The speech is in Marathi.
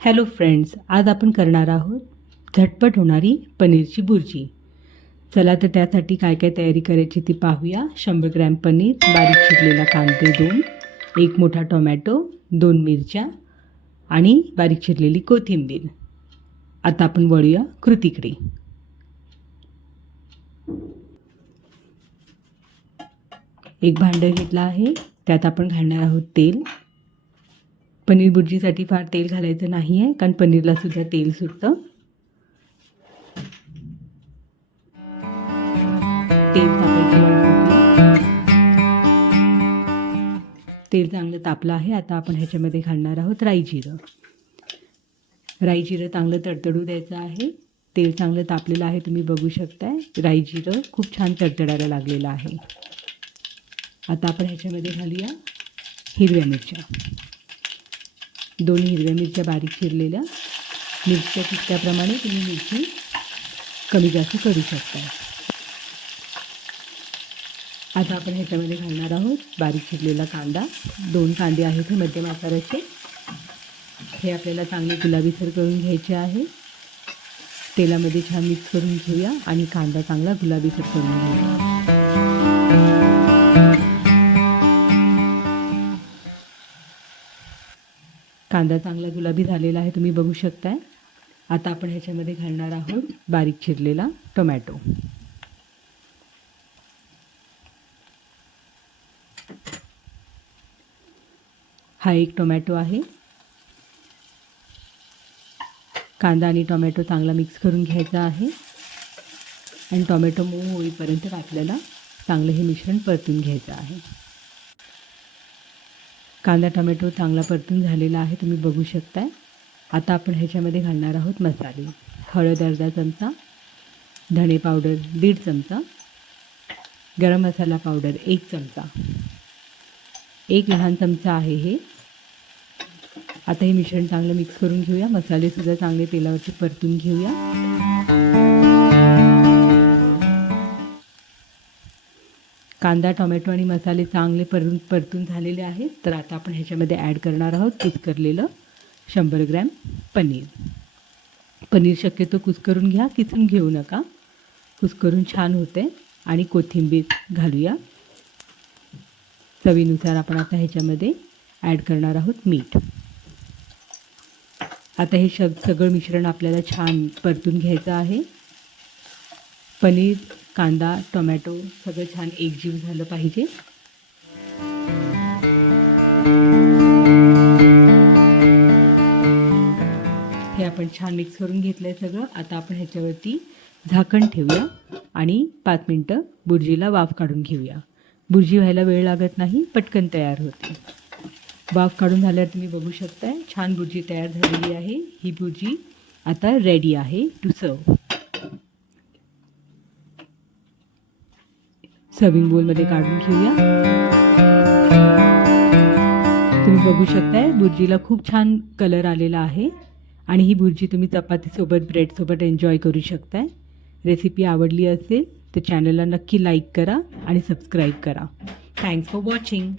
हॅलो फ्रेंड्स, आज आपण करणार आहोत झटपट होणारी पनीरची भुर्जी। चला तर त्यासाठी काय काय तयारी करायची ती पाहूया। 100 ग्रॅम पनीर, बारीक चिरलेला कांदे 2, एक मोठा टोमॅटो, 2 मिरच्या आणि बारीक चिरलेली कोथिंबीर। आता आपण वळूया कृतीकडे। एक भांडं घेतलं आहे, त्यात आपण घालणार आहोत तेल। पनीर भुर्जीसाठी फार तेल घालायचं नाही आहे, कारण पनीरला सुद्धा तेल सुटतं। तेल तापायची वाट बघूया। तेल चांगलं तापलं आहे। आता आपण ह्याच्यामध्ये घालणार आहोत राई जिरं। राई जिरं चांगलं तडतडू द्यायचं आहे। तेल चांगलं तापलेलं आहे, तुम्ही बघू शकताय। राई जिरं खूप छान तडतडायला लागलेलं आहे। आता आपण ह्याच्यामध्ये घालूया हिरव्या मिरच्या। 2 हिरव्या मिरच्या बारीक चिरलेल्या। मिरच्या तिखटाप्रमाणे तुम्ही मिरची कमी जास्त करू शकता। आता आपण ह्याच्यामध्ये घालणार आहोत बारीक चिरलेला कांदा। 2 कांदे आहेत हे मध्यम आकाराचे। हे आपल्याला चांगले गुलाबीसर करून घ्यायचे आहे। तेलामध्ये छान मिक्स करून घेऊया आणि कांदा चांगला गुलाबीसर करून घेऊया। कांदा चांगला गुलाबी झालेला आहे, तुम्ही बघू शकताय। आता आपण ह्याच्यामध्ये घालणार आहोत बारीक चिरलेला टोमॅटो। हा एक टोमॅटो आहे। कांदा आणि टोमॅटो चांगला मिक्स करून घ्यायचा आहे आणि टोमॅटो मऊ होईपर्यंत आपल्याला चांगलं हे मिश्रण परतून घ्यायचं आहे। कांदा टोमॅटो चांगला परतून झालेला आहे, तुम्ही बघू शकताय। आता आपण ह्याच्यामध्ये घालणार आहोत मसाले। हळद अर्धा चमचा, धणे पावडर 1.5 चमचा, गरम मसाला पावडर 1 चमचा, 1 लहान चमचा आहे हे। आता हे मिश्रण चांगलं मिक्स करून घेऊया। मसालेसुद्धा चांगले तेलावरती परतून घेऊया। कांदा टोमॅटो आणि मसाले चांगले परतून झालेले आहेत। तर आता आपण ह्याच्यामध्ये ॲड करणार आहोत कुस्करलेलं 100 ग्रॅम पनीर। पनीर शक्यतो कुस्करून घ्या, किसून घेऊ नका। कुस्करून छान होते। आणि कोथिंबीर घालूया। चवीनुसार आपण आता ह्याच्यामध्ये ॲड करणार आहोत मीठ। आता हे सगळं मिश्रण आपल्याला छान परतून घ्यायचं आहे। पनीर, कांदा, टोमॅटो सगळं छान एकजीव झालं पाहिजे। हे आपण छान मिक्स करून घेतलंय सगळं। आता आपण ह्याच्यावरती झाकण ठेवूया आणि 5 मिनिटं भुर्जीला वाफ काढून घेऊया। भुर्जी व्हायला वेळ लागत नाही, पटकन तयार होते। वाफ काढून झाल्यावर तुम्ही बघू शकताय छान भुर्जी तयार झालेली आहे। ही भुर्जी आता रेडी आहे टू सर्व। सर्विंग बोलमध्ये काढून घेऊया। तुम्ही बघू शकताय भुर्जीला खूप छान कलर आलेला आहे आणि ही भुर्जी तुम्ही चपातीसोबत, ब्रेडसोबत एन्जॉय करू शकताय। रेसिपी आवडली असेल तर चॅनलला नक्की लाईक करा आणि सबस्क्राईब करा। Thanks for watching.